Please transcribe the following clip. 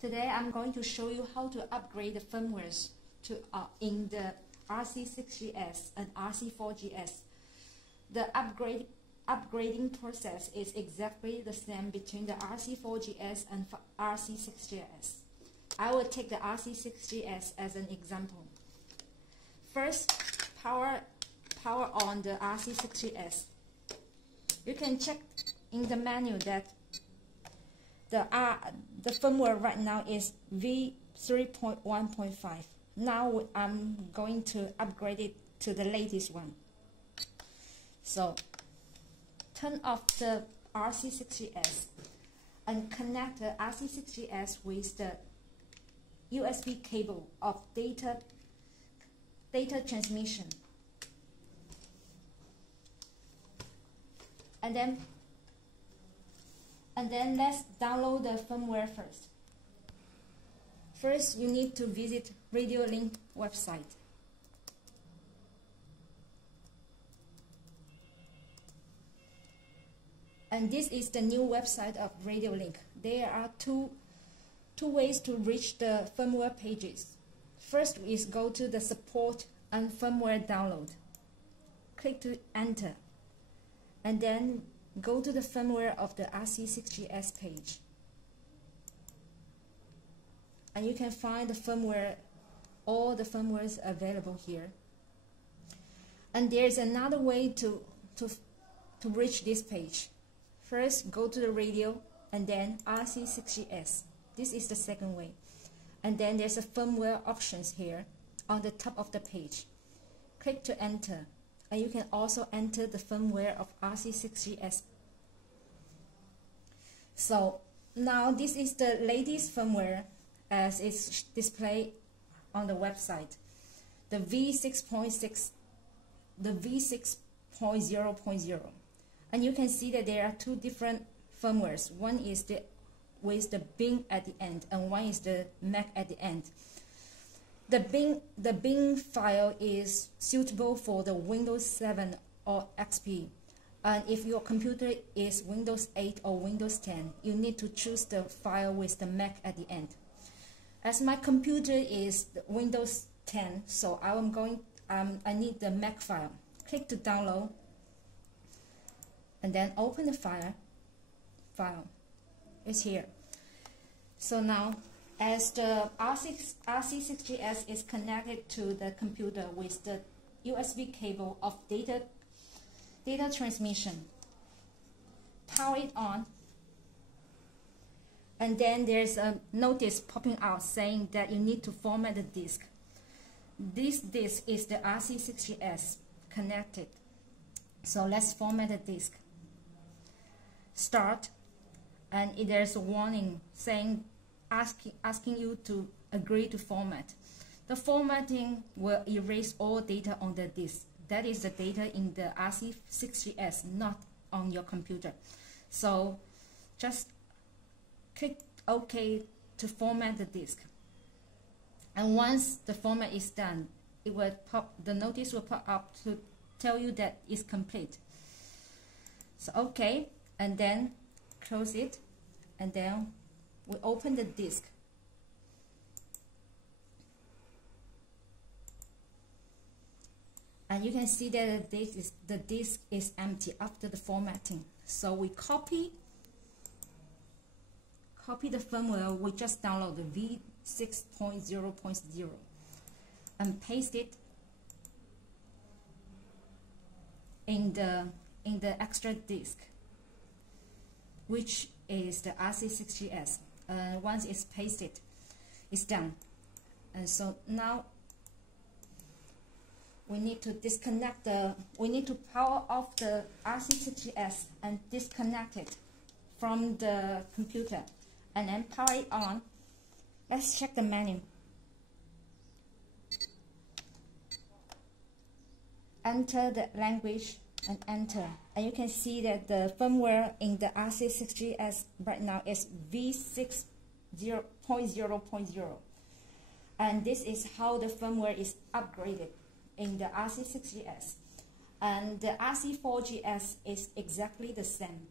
Today I'm going to show you how to upgrade the firmwares to in the RC6GS and RC4GS. The upgrading process is exactly the same between the RC4GS and RC6GS. I will take the RC6GS as an example. First, power on the RC6GS. You can check in the menu that the firmware right now is V3.1.5. Now I'm going to upgrade it to the latest one. So turn off the RC6GS and connect the RC6GS with the USB cable of data transmission. And then let's download the firmware first. First, you need to visit RadioLink website. And this is the new website of RadioLink. There are two ways to reach the firmware pages. First is go to the support and firmware download. Click to enter. And then go to the firmware of the RC6GS page. And you can find the firmware, all the firmwares available here. And there's another way to reach this page. First, go to the radio and then RC6GS. This is the second way. And then there's a firmware options here on the top of the page. Click to enter. And you can also enter the firmware of RC6GS. So now this is the latest firmware as it's displayed on the website. The V6.6, the V6.0.0. And you can see that there are two different firmwares. One is with the bin at the end, and one is the Mac at the end. The bin file is suitable for the Windows 7 or XP. And if your computer is Windows 8 or Windows 10, you need to choose the file with the Mac at the end. As my computer is Windows 10, so I need the Mac file. Click to download, and then open the file. It's here. So now, as the RC6GS is connected to the computer with the USB cable of data transmission, power it on, and then there's a notice popping out saying that you need to format the disk. This disk is the RC6GS connected. So let's format the disk. Start, and there's a warning saying asking you to agree to format. The formatting will erase all data on the disk. That is the data in the RC6GS, not on your computer. So just click OK to format the disk. And once the format is done, the notice will pop up to tell you that it's complete. So OK, and then close it, and then we open the disk. And you can see that the disk is empty after the formatting. So we copy the firmware we just downloaded, the V6.0.0, and paste it in the extra disk, which is the RC6GS. Once it's pasted, it's done. And so now we need to power off the RC6GS and disconnect it from the computer, and then power it on. Let's check the menu. Enter the language and enter. And you can see that the firmware in the RC6GS right now is V6.0.0. And this is how the firmware is upgraded in the RC6GS. And the RC4GS is exactly the same.